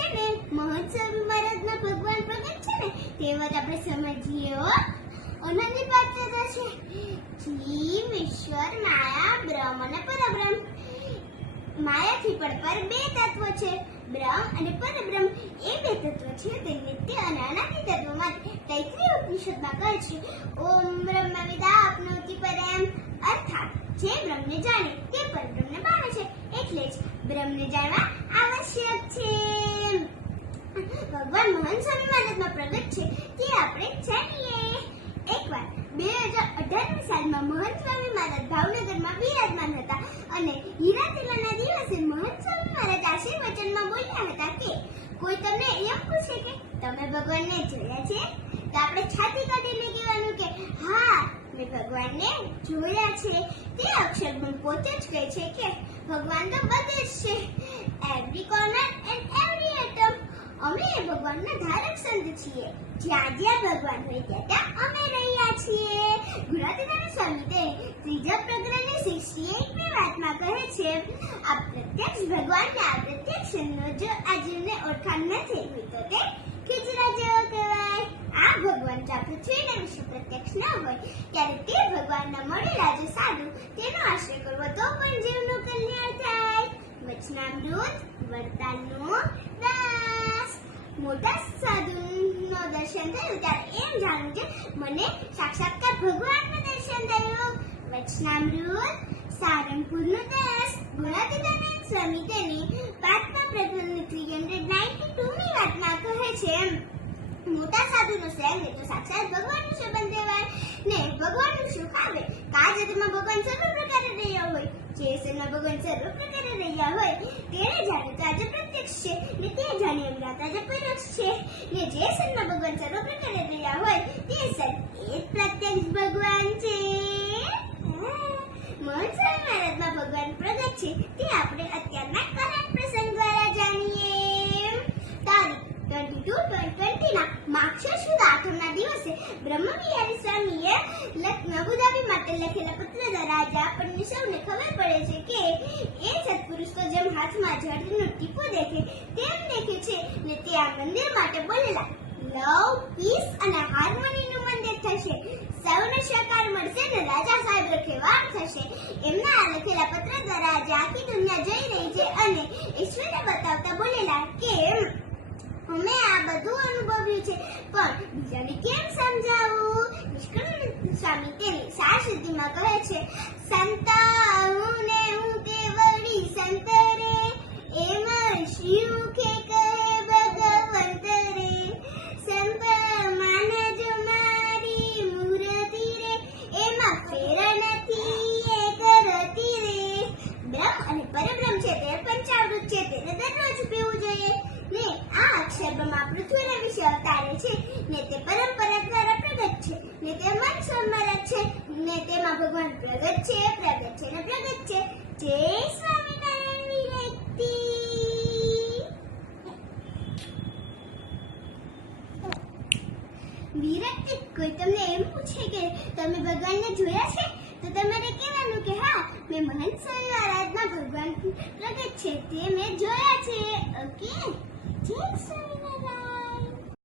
છે ને મહંત સ્વામી મહારાજના ભગવાન પ્રગટ છે ને તે વાત આપણે સમજીએ હો. આનંદની પાત્રતા છે જીવ, ઈશ્વર, માયા, બ્રહ્મ અને પરબ્રહ્મ. માયાથી પણ પર બે તત્વો છે. બ્રહ્મ અને પરબ્રહ્મ એ બે તત્વો છે તે નિત્ય અને અનાદિ તત્વોમાં તૈત્રીય ઉપનિષદમાં કહે છે ઓમ બ્રહ્મ વિદાપ્નોતિ પરમ, અર્થાત જે બ્રહ્મને જાણે તે પરબ્રહ્મને પામે છે. એટલે જ બ્રહ્મને જાણવા આવશ્યક છે. ભગવાન મહંત સ્વામી મહારાજમાં પ્રગટ છે તે આપણે જાણીએ. એકવાર 2018ની સાલમાં મહંત સ્વામી મહારાજ ભાવનગરમાં બિરાજમાન હતા અને હીરાતીલાના દિવસે મહંત સ્વામી મહારાજ આશીર્વચનમાં બોલ્યા હતા કે કોઈ તમને એમ પૂછે કે તમે ભગવાનને જોયા છે તો આપણે છાતી કાઢીને કહેવાનું કે હા મેં ભગવાનને જોયા છે. તે અક્ષરગુણ પોતે જ કહે છે કે ભગવાન તો બધે જ છે, every corner and every atom. અમે ભગવાનના ધારક સંત છીએ. જ્યાં જ્યાં ભગવાન હોય ત્યાં અમે રહ્યા છીએ. ગુણાતીતાનંદ સ્વામી તે ત્રીજા પ્રકરણની 68મી વાતમાં કહે છે આ પ્રત્યક્ષ ભગવાનને આ પ્રત્યક્ષનો જો આ જીવને ઓળખાણ નથી હોય તો તે ખીચડા જેવો કહેવાય. આ ભગવાન જો પૃથ્વીના વિશે પ્રત્યક્ષ ન હોય ત્યારે તે ભગવાનના મળેલા જે સાધુ તેનો આશ્રય કરવો તો પણ જીવનું કલ્યાણ થાય. વચનામૃત વરદાનનું દાસ. મોટા સાધુનો દર્શન થયું ત્યારે એમ જાણ્યું કે મને સાક્ષાત્કાર ભગવાનનું દર્શન થયું. વચનામૃત સારંગપુરનું દાસ. ગુણાતીતાનંદ સ્વામી તેની 5મા પ્રકરણની 392મી વાતમાં કહે છે મોટા સાધુનો સંગ તો સાક્ષાત ભગવાનનું સંબંધ કહેવાય ને ભગવાનનું સુખ આવે કાજમાં ભગવાન સર્વ પ્રકારે રહ્યા હોય. જે સનમાં ભગવાન સર્વ પ્રકારે રહ્યા હોય તેને જાણે તો આજે પ્રત્યક્ષ છે ને તે જાણે એમ આજે પરોક્ષ છે ને જે સનમાં ભગવાન સર્વ પ્રકારે રહ્યા હોય તે સન એ પ્રત્યક્ષ ભગવાન છે. મહંત સ્વામી મહારાજમાં ભગવાન પ્રગટ છે તે આપણે અત્યારના કરંટ પ્રસંગ દ્વારા જાણીએ. તારીખ 22/20 માક્ષર સુદ આઠમના દિવસે બ્રહ્મવિહારી સ્વામીએ અબુધાબી માટે લખેલા પત્ર દ્વારા આજે આપણને સૌને ખબર પડે છે કે એ સત્પુરુષ તો જેમ હાથમાં ઝાડનો ટીપો દેખે તેમ દેખે છે ને તે આ મંદિર માટે બોલેલા લવ, પીસ અને હાર્મોનીનું મંદિર થશે. સૌને સહકાર મળશે ને રાજા સાહેબ રખેવાળ થશે. એમના આ લખેલા પત્ર દ્વારા આજે આખી દુનિયા જઈ રહી છે અને ઈશ્વરને બતાવતા બોલેલા કે અમે આ બધું અનુભવ્યું છે પણ બીજાને કેમ સમજાવવું. નિષ્કળાનંદ સ્વામી તેની સાર સિદ્ધિમાં કહે છે સંતા હું ને હું કેવડી સંત રે એમાં શિવ કે કહે ભગવંત રે સંત માનજ મારી મૂર્તિ રે એમાં ફેર નથી એક રતી રે. બ્રહ્મ અને પરબ્રહ્મ છે તે પંચામૃત છે તેને દરરોજ પીવું જોઈએ ને આ અક્ષરબ્રહ્મા પૃથ્વીના વિશે અવતારે છે ને તે પરંપરા દ્વારા પ્રગટ છે ને તે મન સમરત છે ને તેમાં ભગવાન પ્રગટ છે ને પ્રગટ છે. જય સ્વામિનારાયણ. વિરક્તિ. વિરક્તિ. કોઈ તમને એમ પૂછે કે તમે ભગવાનને જોયા છે તો તમારે કહેવાનું કે હા મેં મહંત સ્વામી મહારાજના ભગવાન પ્રગટ છે તે મેં જોયા છે. ઓકે. જય સ્વામિનારાયણ.